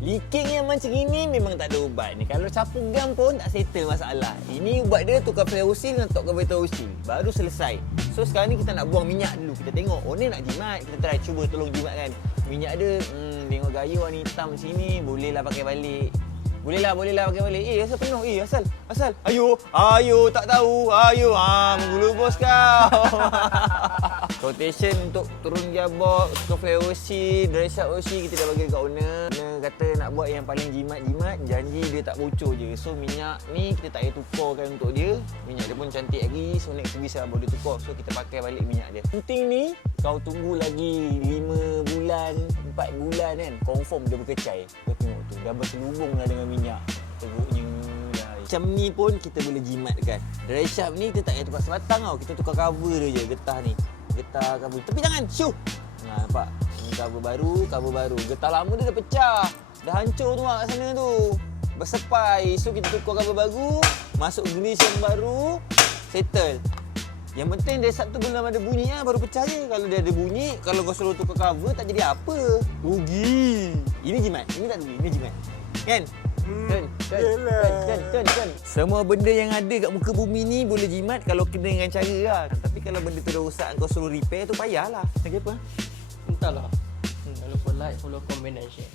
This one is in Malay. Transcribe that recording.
Leaking yang macam ini memang tak ada ubat ni. Kalau sapu gam pun tak settle masalah. Ini ubat dia tukar Ferrosil dengan tukar Vetosil. Baru selesai. So sekarang ni kita nak buang minyak dulu. Kita tengok, oh ni nak jimat. Kita try cuba tolong jimatkan. Minyak dia, tengok gaya warna hitam sini. Bolehlah pakai balik. Bolehlah pakai balik. Asal penuh. Asal. Ayo, tak tahu. Menggulu bos kau. Rotation untuk turun gearbox, Ferrosil, Driveshaft OC kita dah bagi dekat owner. Owner kata nak buat yang paling jimat, janji dia tak bocor je. So minyak ni kita tak payah tukarkan untuk dia. Minyak dia pun cantik lagi. So next bisa baru dia tukar. So kita pakai balik minyak dia. Penting ni kau tunggu lagi 5 bulan, 4 bulan kan. Confirm dia berkecai. Kau tengok tu dah berselubung dah dengan minyak. Teruknya dah. Macam ni pun kita boleh jimatkan. Driveshaft ni kita tak payah tukar sebatang tau. Kita tukar cover dia je, getah ni. Getah cover. Tapi jangan, shoo. Nampak? Ini cover baru. Getah lama dia dah pecah. Dah hancur tu kat sana tu. Bersepai. So kita tukar cover baru, masuk grease yang baru, settle. Yang penting Driveshaft tu belum ada bunyi baru pecah je. Kalau dia ada bunyi, kalau kau suruh tukar cover tak jadi apa. Rugi. Ini jimat. Ini tak rugi. Ini jimat. Kan? Turn. Semua benda yang ada kat muka bumi ni boleh jimat kalau kena dengan cara lah. Tapi kalau benda tu dah rosak kau suruh repair tu payahlah. Lagi apa? Entahlah. Kalau like, follow, comment dan share.